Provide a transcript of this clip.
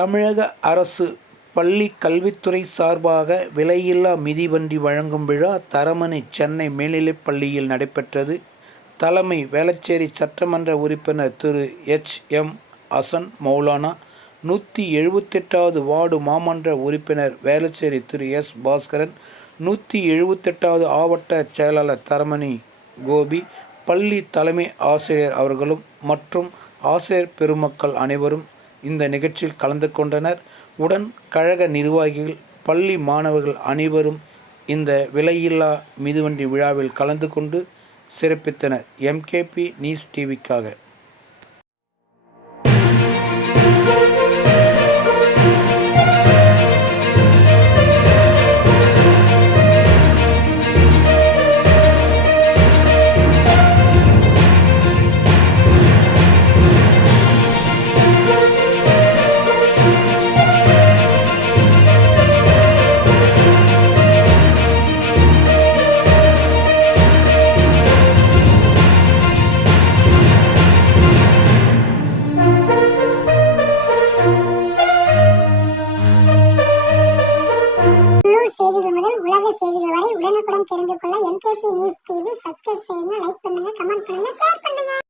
தமிழக அரசு பள்ளி கல்வித்துறை சார்பாக விலையில்லா மிதிவண்டி வழங்கும் விழா தரமணி சென்னை மேல்நிலைப் பள்ளியில் நடைபெற்றது. தலைமை வேளச்சேரி சட்டமன்ற உறுப்பினர் திரு எச்.எம். ஹசன் மௌலானா, 178வது வார்டு மாமன்ற உறுப்பினர் வேளச்சேரி திரு எஸ். பாஸ்கரன், 178வது ஆவட்ட செயலாளர் தரமணி கோபி, பள்ளி தலைமை ஆசிரியர் அவர்களும் மற்றும் ஆசிரியர் பெருமக்கள் அனைவரும் இந்த நிகழ்ச்சியில் கலந்து கொண்டனர். உடன் கழக நிர்வாகிகள், பள்ளி மாணவர்கள் அனைவரும் இந்த விலையில்லா மிதிவண்டி விழாவில் கலந்து கொண்டு சிறப்பித்தனர். எம்கேபி நியூஸ் டிவிக்காக. செய்திகள் முதல் உலக செய்திகள் வரை உடனுக்குடன் தெரிந்து கொள்ள எம்கேபி நியூஸ் டிவி சப்ஸ்கிரைப் செய்யுங்க, லைக் பண்ணுங்க, கமெண்ட் பண்ணுங்க சார்.